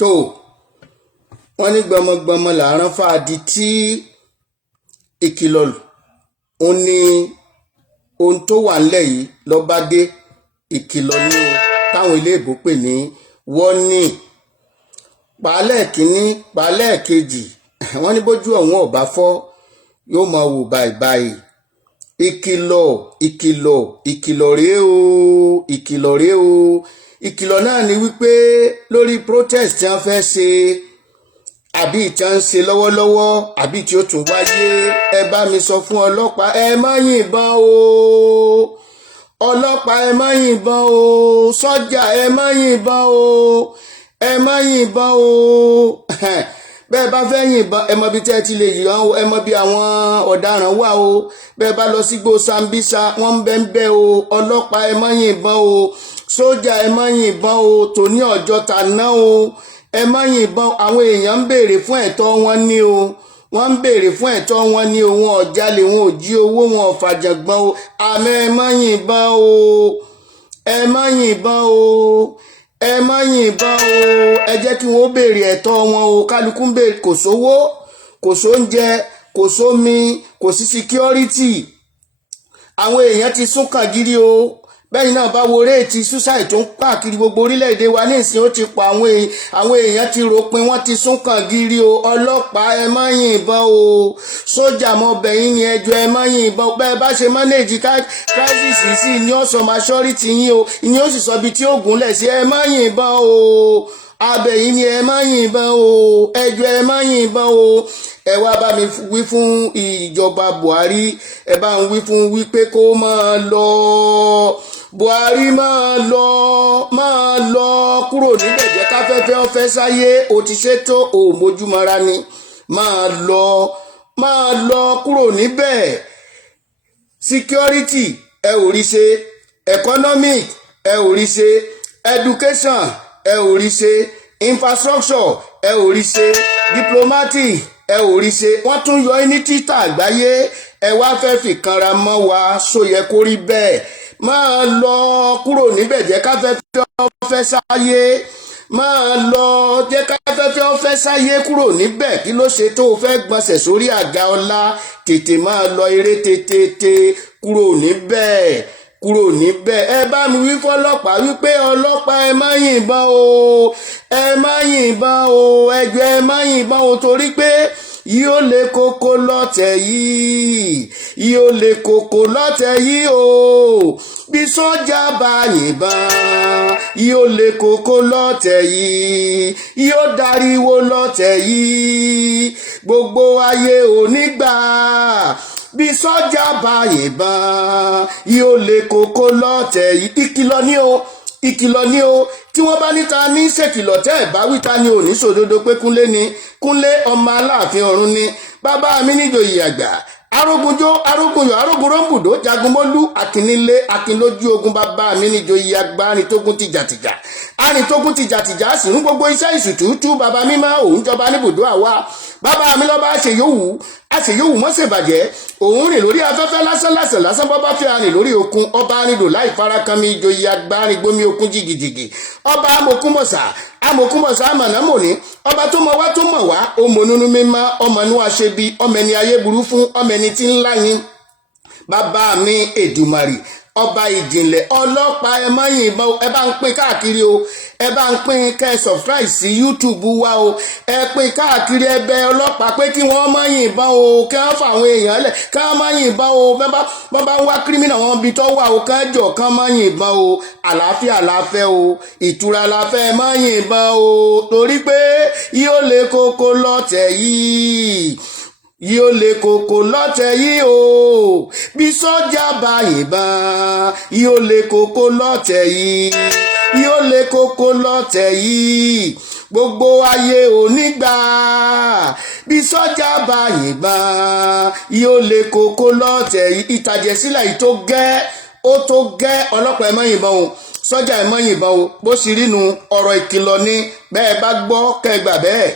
tó wọ́n ní gbọmọgbọmọ làárán fàdí tí ìkìlọ̀ ó ní ohun tó wà nílẹ̀ yìí lọ́ba dé ìkìlọ̀ ní o táwọn iléèbó pè ní warning pàálẹ̀ kínní pàálẹ̀ kejì wọ́n ní bójú ọ̀hún ọ̀bá fọ́ yóò máa wò báyìí ìkìlọ̀ ìkìlọ̀ ìkìlọ̀ rèé o ìkìlọ̀ rèé o ìkìlọ̀ náà ni wípé lórí protest tí wọ́n fẹ́ ṣe àbí tí wọ́n ń ṣe lọ́wọ́lọ́wọ́ àbí tí ó tún wáyé ẹ bá mi sọ fún ọlọ́pàá ẹ má yìnbọn o ọlọ́pàá ẹ má yìnbọn o sọ́jà ẹ má yìnbọn o ẹ má yìnbọn o bẹ́ẹ̀ bá fẹ́ yìnbọn ẹ mọ bí tẹ́ ẹ ti lè yìnbọn o ẹ mọ bí àwọn ọ̀daràn wà o bẹ́ẹ̀ bá lọ sígbó Sambisa wọ́n ń bẹ́ o ọlọ́pàá ẹ má yìnbọn o sójà ẹ má yìnbọn o tòní ọjọ́ ta náà o ẹ má yìnbọn àwọn èèyàn ń béèrè fún ẹ̀tọ́ wọn ní o wọ́n ń béèrè fún ẹ̀tọ́ wọn ní o wọn ò jalè wọn ò jí owó wọn ò fàjàngbọ̀n o àmọ́ ẹ má yìnbọn o ẹ má yìnbọn o ẹ má yìnbọn o ẹ jẹ́ kí wọ́n béèrè ẹ̀tọ́ wọn o kálukú ń béèrè kò sówó kò sóúnjẹ kò sómi kò sí security àwọn èèyàn ti sún kàgírí o bẹ́ẹ̀ náà bá wo réètì suicide tó ń káàkiri gbogbo orílẹ̀-èdè wa ní ìsìn ó ti pa àwọn èèyàn ti ròpin wọ́n ti sún kàgírí o ọlọ́pàá ẹ má yìnbọn o sójà mọ́ bẹ̀yìn ni ẹjọ́ ẹ má yìnbọn bẹ́ẹ̀ bá ṣe manage crisis sí ní ọ̀sán majority yín o ìyẹn ó sì sọ ibi tí ó gúnlẹ̀ sí ẹ má yìnbọn o abẹ̀yìn ni ẹ má yìnbọn o ẹjọ́ ẹ má yìnbọn o ẹ wá bá mi wí fún ìjọba Buhari ẹ bá ń wí fún wípé kó máa lọ Buhari máa lọ kúrò níbẹ̀ jẹ́ káfẹ́fẹ́ ọ̀fẹ́ sáyé o ti ṣètò òmójúmọ́ra ni máa lọ kúrò níbẹ̀ security ẹ ò rí ṣe economic ẹ ò rí ṣe education ẹ ò rí ṣe infrastructure ẹ ò rí ṣe diplomatic ẹ ò rí ṣe wọ́n tún yọ ní títà àgbáyé ẹ wá fẹ́ fìkanra mọ́ wa sóyẹ kó rí bẹ́ẹ̀ máa lọ kúrò níbẹ̀ jẹ́ káfẹ́fẹ́ ọ̀fẹ́ sáyé máa lọ jẹ́ káfẹ́fẹ́ ọ̀fẹ́ sáyé kúrò níbẹ̀ kí ló ṣe tó o fẹ́ gbọ̀nsẹ̀ sórí àga ọlá tètè máa lọ eré tètè kúrò níbẹ̀ ẹ bá mi wí fọlọ́pàá wípé ọlọ́pàá ẹ má yìnbọn o ẹ má yìnbọn o ẹjọ́ ẹ má yìnbọn o torí pé yóò lè koko lọ́tẹ̀ yìí o bí sọ́jà bá yìnbọn yóò lè koko lọ́tẹ̀ yìí yóò dariwo lọ́tẹ̀ yìí gbogbo ayé onígbà bí sọ́jà bá yìnbọn yóò lè koko lọ́tẹ̀ yìí ìkìlọ̀ ní o tí wọ́n bá níta ní ṣèkìlọ̀ tẹ́ ẹ̀ bá wíta ní òní sòdodo pé Kúnlé ọmọ Aláàfin ọ̀run ni bàbá mi níjòyè àgbà arógunjó arógunyọ̀ arógunròǹbùdó jagunmólú akínnílé akínlójú ogun bàbá mi níjòyè àgbà arìntógun tìjàtìjà sì ń gbogbo iṣẹ́ ìsùtútù bàbá mi máa òun jọba níbùdó àwa bàbá mi lọ́ba àṣeyòwù mọ́sẹ̀bàjẹ́ òun rìn lórí afẹ́fẹ́ lásán bọ́bá fi rìn lórí òkun ọba arìnlò láì farakanmi ìjòyè àgbà arìngbómi òkun jìgìjìgì ọba amòkúmọ̀sá àmọ̀nàmọ̀ní ọba tó mọ̀ wá ọmọnúnú mímá ọmọ inú aṣebi ọmọ ẹni ayé burú fún ọmọ ẹni tí ń láyín bàbá mi Èdùmàrè ọba ìjìnlẹ̀ ọlọ́pàá ẹ má yìnbọn ẹ bá ń pín káàkiri o ẹ bá ń pín kẹ́ subscribe sí YouTube wa o ẹ pín káàkiri ẹbẹ ọlọ́pàá pé kí wọ́n má yìnbọn o kí wọ́n fà àwọn èèyàn lẹ̀ kí wọ́n má yìnbọn o bọ́n bá ń wá kírímìnà wọn bí tó wà o kẹjọ kán má yìnbọn o àlàáfíà la fẹ́ o ìtura la fẹ́ má yìnbọn o torí pé yóò lè koko lọ́tẹ̀ yìí o bí sọ́jà bá yìnbọn yóò lè koko lọ́tẹ̀ yìí gbogbo ayé onígbà bí sọ́jà bá yìnbọn yóò lè koko lọ́tẹ̀ yìí ìtàjẹ̀sílẹ̀ yìí tó gẹ́ ọlọ́pàá ẹ má yìnbọn o sọ́jà ẹ má yìnbọn o bó ṣe rí nu ọ̀rọ̀ ìkìlọ̀ ni bẹ́ẹ̀ bá gbọ́ kẹgbà bẹ́ẹ̀.